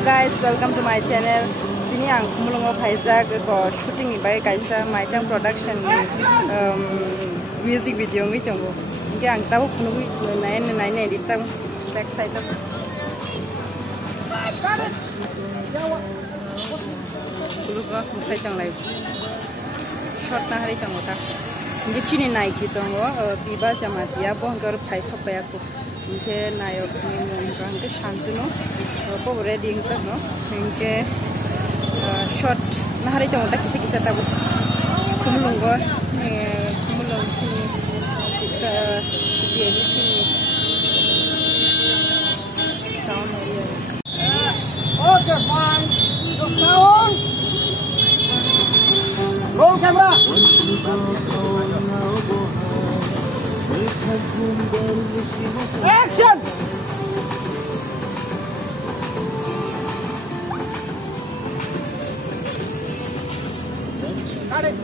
Hello guys, welcome to my channel. Sini ang kumulong paisa ko shooting ibai kaisa Maitang production music video ngi tongo. Ngi ang tahu kunugi nain edit tang back side of. Kulo ko musai tang live. Shot na hari tongo ta. Ngi chini nai ki tongo biba jamatia bongkar paisa paya ko. Ngi nayok ni mo ngi shantunu. Ko ready ngsa no. Ngi shot na hari tongo ta kisa tabu. Kumulong go kumulong sini kita jadi sini town area. Okay, fine. Just down. Roll camera. Action. Got it.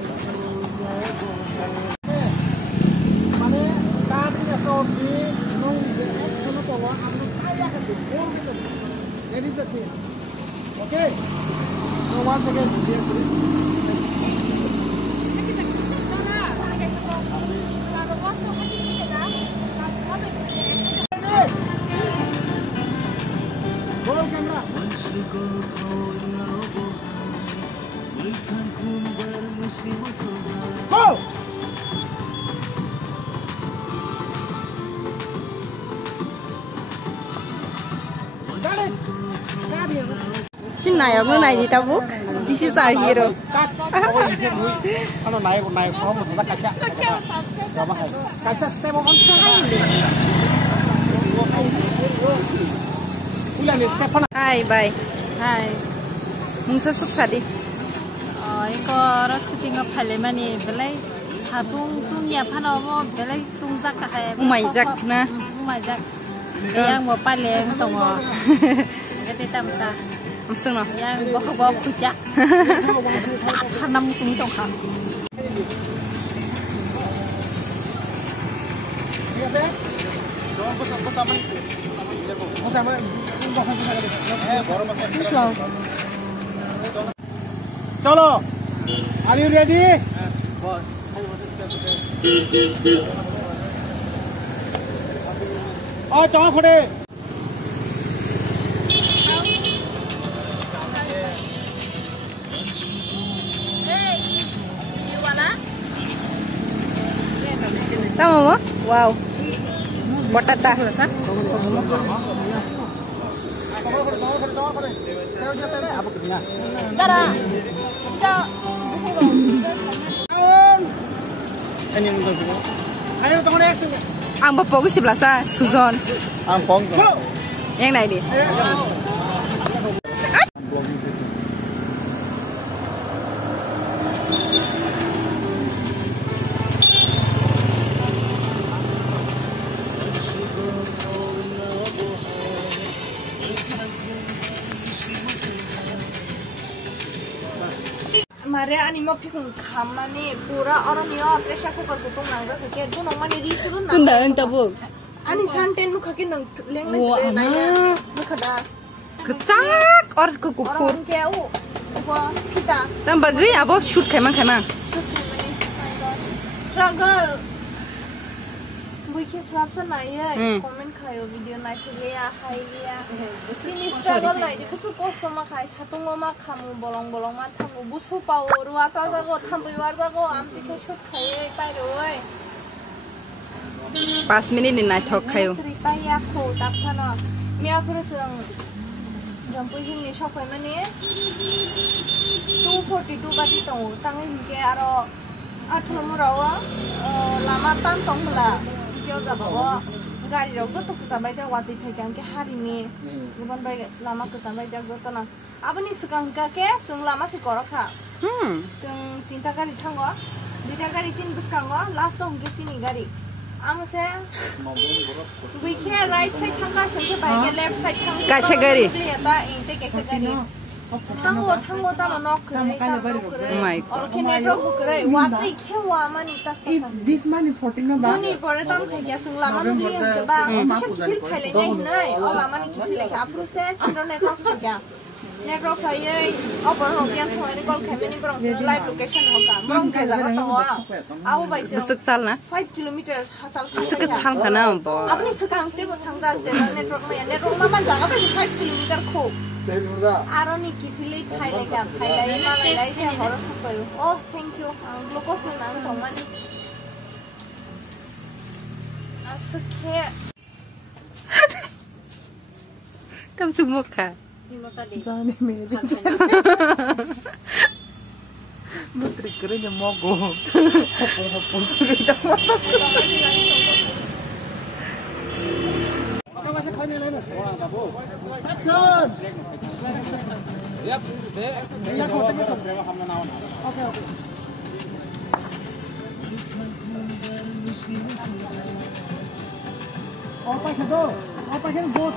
That is the thing. Okay? So once again, here, roll camera. Go! Got it! Got it! Nayok no nai di tabuk. This is our hero. Ano naik sama sa kasya. Kasya step on. Ulan step on. Hi, bye. Hi. Mungsa suksa di. Iko ro shooting of Palemani belai hatung ya panomo belai tungzak ka Umaijak na. Umaijak. Yang mo paleng tongo. Gati tamsa. Amsung no. Yang bawa puja. Hanam sung tong ha. Chalo. Are you ready? Oh, jangan khode. Tama mo? Wow. Batata. Tara. Ayo tunggu deh action. Ang bapogi si Blasa, Suzon. Ang pong. Yang nai di. Maria ani mo pikun kamani pura orang yo pressure cooker kutung nangga kake tu nong mani risurun nang Kunda ang tabuk. ani santen nu kake nang leng Wah, leng naya anak. nu kada Kecak or kekukur. orang ke u apa kita Tam bagai abo shoot kaimang. struggle buiki struggle naya comment kayo video nai kaya hai ya sini struggle nai dipesu kosto ma kai satung ma kamu bolong ma tamu busu pau ruata jago tambu war jago amti ke shoot kaya pai roi 5 minit ni nai thok kayo. Ripaya ko tapano miya kurusang jampu hini shokai mani 242 bati tong tangi hingke aro atromurawa lama tan tong bla kyo jabawa gari rok to kusabai ja wati thaikan ke harimi guban bai lama kusabai ja gotona abani sukangka ke sung lama si korokha sung tinta gari thango duita gari tin buskango last tong ke sini gari amase we can right side thanga sung ke bai ke left side thanga Kaisa gari? ta inte kaisa gari Tango tama nok kare. My Or ke network kare. Wati ke wama ni tas tas. This man is 14 na ba? Ni pore tam kaya sung lama nu liya ke ba. Shit fil khale nai nai. Or lama ni khile ke apru se chindro network kaya. network saya over hokian tuh ini kalau kami ini kurang live location hoka kurang kayak jaga tahu aku baca besok salna 5 kilometer asal besok sal kana bo apa nih sekarang tiba tanggal jalan network mama jaga apa 5 kilometer kok Aroni kifili pilih malah lagi saya harus sampai oh thank you glukos menang teman asik ya kamu semua kah Jangan ini. Putri kerja mogok. Hopung. Maka masih kanya lain. Wah, tahu. Action. Yap, ya kau tengok berapa kamu naon. Oke. Apa itu? Apa yang bot?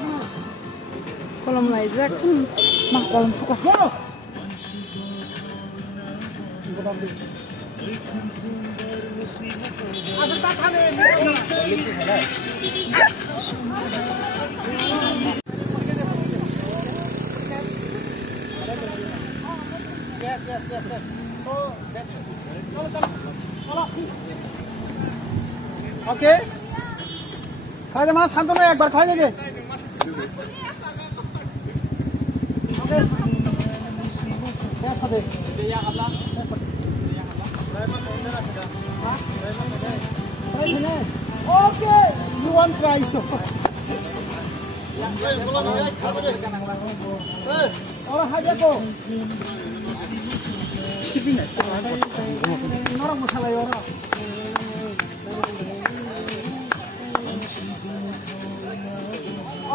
kolam lajak Mah kolam suka. Ada tahan Yes. Oh, okay खा जा माना शांत एक बार खा लेंगे okay you want try show और हाजा को शिपिंग नरम मसाला और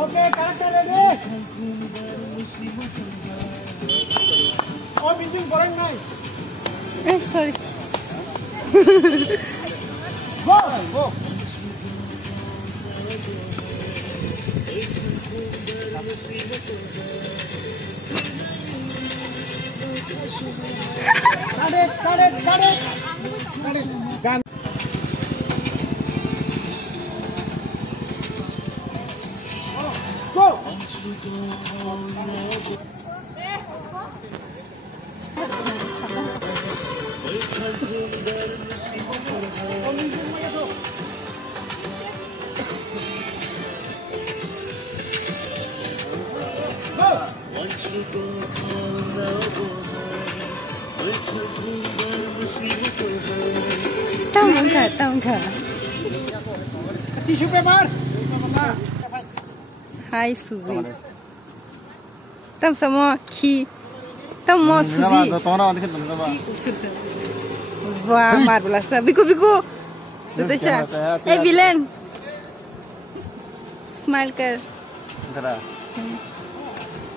okay character ready oh bincang goreng nai sorry go got it gun go Tahu nggak? Tisu paper. Hai Suzy. Tam semua ki. Tam mau Suzy. Wah, marvelous. Biku. Itu siapa? Villain. Smile कर.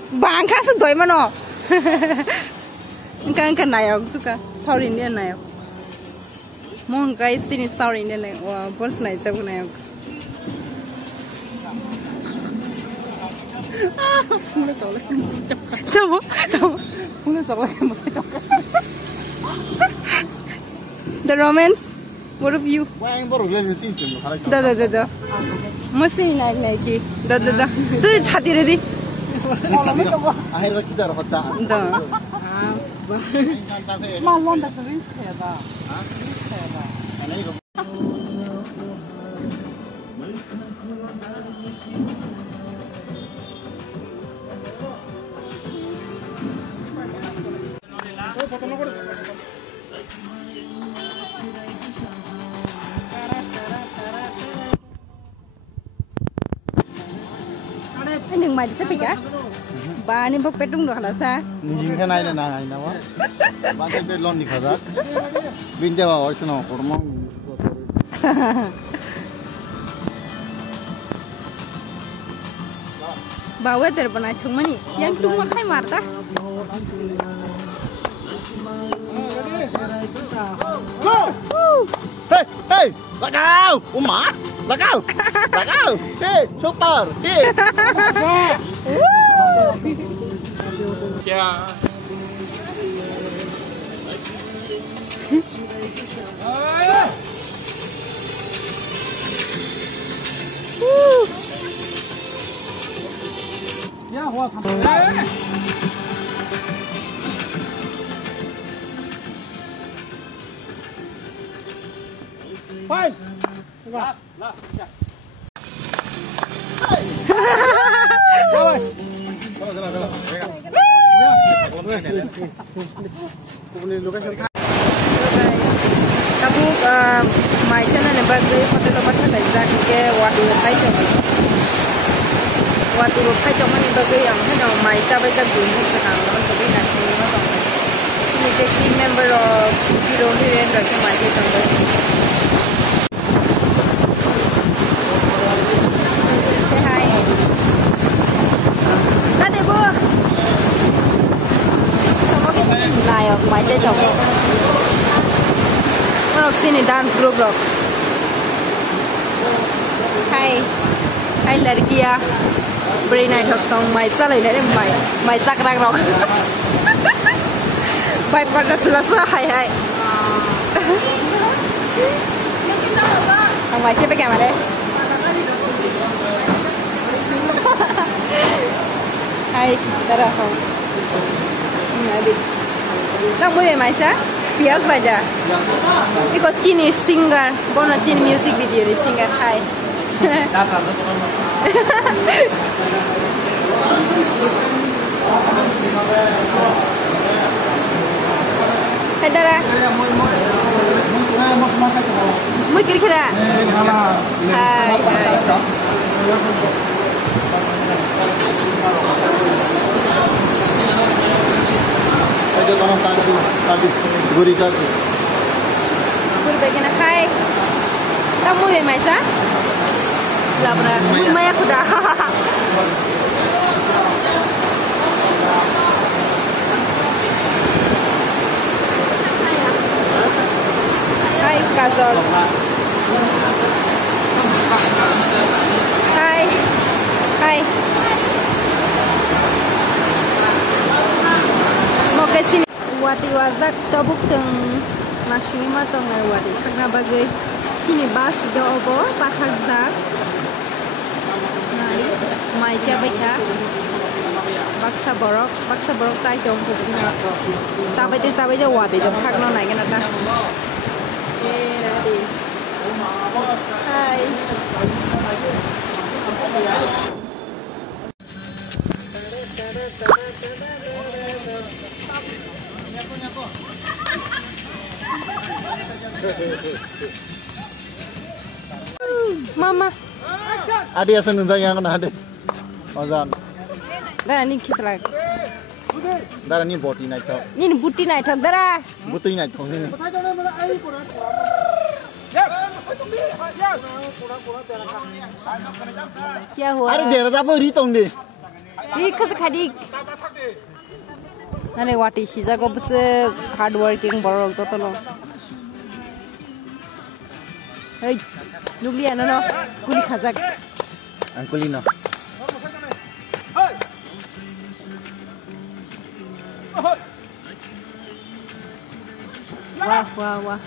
Bangka sedoi mana? Kan naik juga. South Indian naik. Mau guys ini South Indian naik. Wah, bos naik tahu naik. Punya soalnya masih coklat. Tahu. Punya soalnya masih coklat. The romance. What of you? Wah, yang baru lihat sih itu masalah. Dah. Masih naik ki. Dah. Tu छाती ready. Akhirnya kita dapat dah. Dah. Malon dah sering sekali. Anh mày sẽ bị cả bà nên bốc bét đúng được là sao nhìn thế này là nào mà bạn sẽ biết lon đi khởi rất bên đây vào ở nó của mong bà weather bana chung mani yang tung mar khai marta hey lagaw uma lagaw hey super hey क्या क्या हुआ Fine. Last. Yeah. Awas. Jalan. Kamu mai channel ni bagai foto dapat ada jadi ke waktu kai jom. Waktu kai jom ni bagai yang mana mai cabai jadi dulu sekarang orang tu ni nanti mana tahu. Sini ke team member of hero heroine rasa mai jom. Say hi. Nade bu. Kamu ke sini layo mai jom. Orang sini dance group loh. Hai लड़कियाँ बड़ी नाइट हक सॉन्ग माइसा लेने रे माइसा कराग rock bye पढ़ना सुलसा हाय हम माइसे पे क्या मारे हाय तरह हो अभी सब मुझे माइसा Pias baca. Iko Chinese singer, bono Chinese music video ni singer hai. Hai Dara. Mau kira-kira? Hai. Aja tolong tadi gurita. Guri bagian hai. Kamu yang mana? Labra. Maya kuda. Hai Kazol. Hai. Hai. Mau ke sini. Wati wazak tabuk teng nasi matang ngai wati. Karena bagai kini bas ga obo pathak zak. Nari mai cabaika. Baksa borok tai jom ku. Cabai je wati jom thak no nai kan ada. Ready. Hai. Mama. Adi asan nunjang yang kena ade. Ozan. Dara ni kislak. Dara ni boti naik tau. Ni buti naik thak dara. Buti naik tau ni. क्या हुआ? Ada dia rasa apa ritong deh. Ikas kadik. Nane wati sisa ko bus hard working borok joto lo. Hey, nugli ano no? Kuli khazak. Angkulino. Wah.